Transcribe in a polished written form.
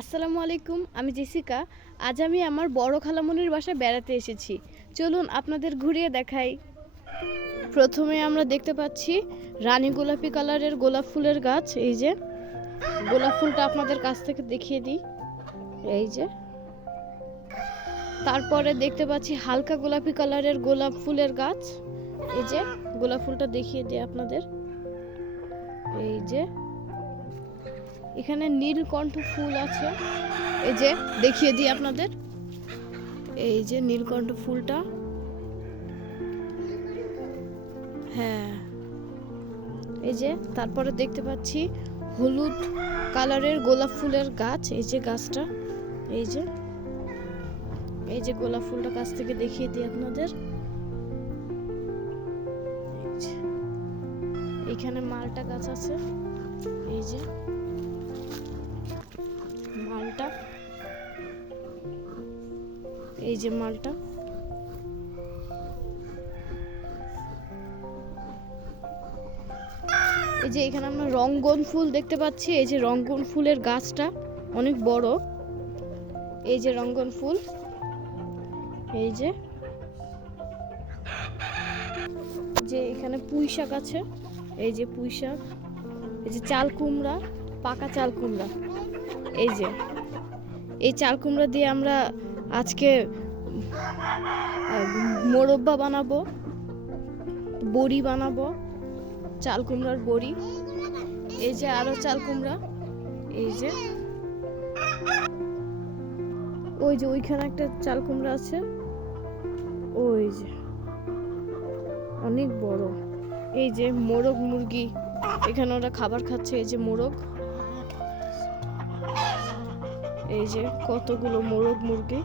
আসসালামু আলাইকুম, আমি জেসিকা। আজ আমি আমার বড় খালামণির বাসায় বেড়াতে এসেছি। চলুন আপনাদের ঘুরিয়ে দেখাই। প্রথমে আমরা দেখতে পাচ্ছি রানী গোলাপি কালারের গোলাপ ফুলের গাছ। এই যে গোলাপ ফুলটা আপনাদের কাছ থেকে দেখিয়ে দিই। এই যে তারপরে দেখতে পাচ্ছি হালকা গোলাপি কালারের গোলাপ ফুলের গাছ। এই যে গোলাপ ফুলটা দেখিয়ে দিই আপনাদের। এই যে এখানে নীলকণ্ঠ ফুল আছে। এই যে দেখিয়ে দিই আপনাদের। এই যে নীলকণ্ঠ ফুলটা, হ্যাঁ। এই যে তারপরে দেখতে পাচ্ছি হলুদ কালারের গোলাপ ফুলের গাছ। এই যে গাছটা, এই যে গোলাপ ফুলটা কাছ থেকে দেখিয়ে দিই আপনাদের। এখানে মালটা গাছ আছে। এই যে মালটা, এই যে মালটা। এই যে এখানে আমরা রঙ্গন ফুল দেখতে পাচ্ছি। এই যে রঙ্গন ফুলের গাছটা অনেক বড়। এই যে রঙ্গন ফুল। এই যে এখানে পুঁই শাক আছে। এই যে পুঁই শাক। এই যে চাল কুমড়া, পাকা চাল কুমড়া। এই যে এই চাল কুমড়া দিয়ে আমরা আজকে মোরব্বা বানাবো, বড়ি বানাবো, চাল কুমড়ার বড়ি। এই যে আরো চাল কুমড়া। এই যে ওই যে ওইখানে একটা চাল কুমড়া আছে। ওই যে অনেক বড়। এই যে মোরগ মুরগি, এখানে ওরা খাবার খাচ্ছে। এই যে মোরগ, এই যে কতগুলো মোরগ মুরগি।